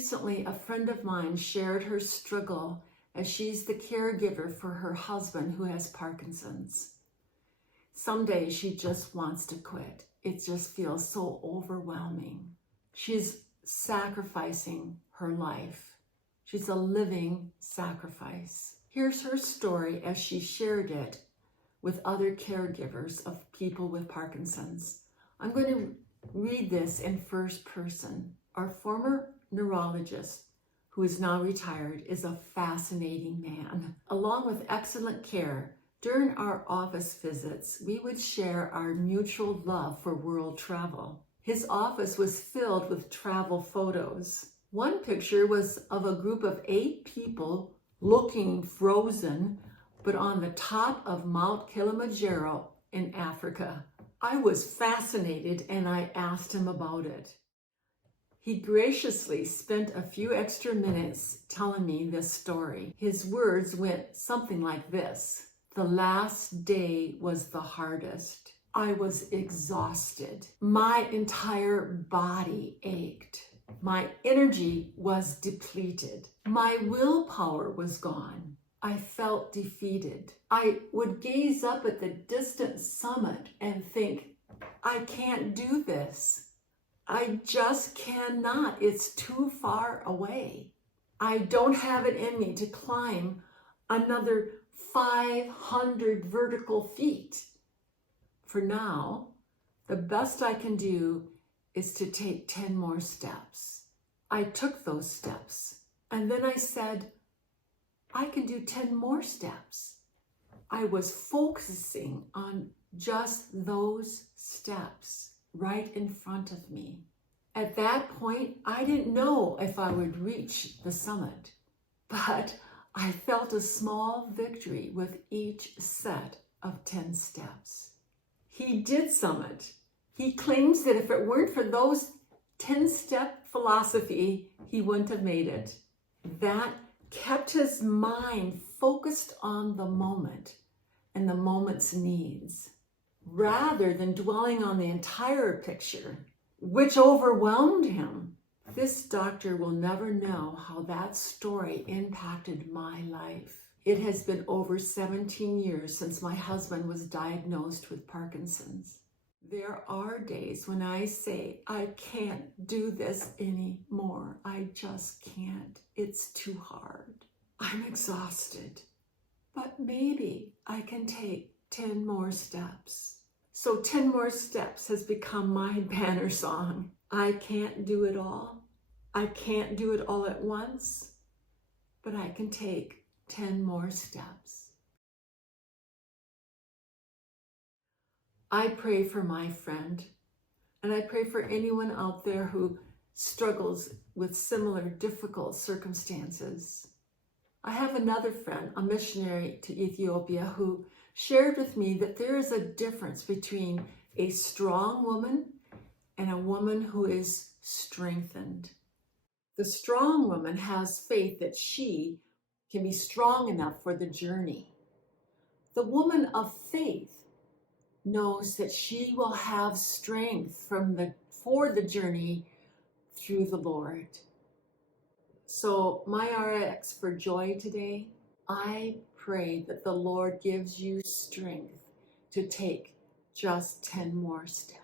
recently, a friend of mine shared her struggle as she's the caregiver for her husband who has Parkinson's. Some days she just wants to quit. It just feels so overwhelming. She's sacrificing her life. She's a living sacrifice. Here's her story as she shared it with other caregivers of people with Parkinson's. I'm going to read this in first person. Our former neurologist, who is now retired, is a fascinating man. Along with excellent care, during our office visits, we would share our mutual love for world travel. His office was filled with travel photos. One picture was of a group of 8 people looking frozen, but on the top of Mount Kilimanjaro in Africa. I was fascinated and I asked him about it. He graciously spent a few extra minutes telling me this story. His words went something like this: "The last day was the hardest. I was exhausted. My entire body ached. My energy was depleted. My willpower was gone. I felt defeated. I would gaze up at the distant summit and think, I can't do this. I just cannot. It's too far away. I don't have it in me to climb another 500 vertical feet. For now, the best I can do is to take 10 more steps." I took those steps, and then I said, I can do 10 more steps. I was focusing on just those steps right in front of me. At that point, I didn't know if I would reach the summit, but I felt a small victory with each set of 10 steps. He did summit. He claims that if it weren't for those 10-step philosophy, he wouldn't have made it. That kept his mind focused on the moment and the moment's needs, rather than dwelling on the entire picture, which overwhelmed him. This doctor will never know how that story impacted my life. It has been over 17 years since my husband was diagnosed with Parkinson's. There are days when I say, I can't do this anymore. I just can't. It's too hard. I'm exhausted. But maybe I can take 10 more steps. So 10 more steps has become my banner song. I can't do it all. I can't do it all at once, but I can take 10 more steps. I pray for my friend, and I pray for anyone out there who struggles with similar difficult circumstances. I have another friend, a missionary to Ethiopia, who shared with me that there is a difference between a strong woman and a woman who is strengthened. The strong woman has faith that she can be strong enough for the journey. The woman of faith knows that she will have strength for the journey through the Lord. So my RX for joy today, I pray that the Lord gives you strength to take just 10 more steps.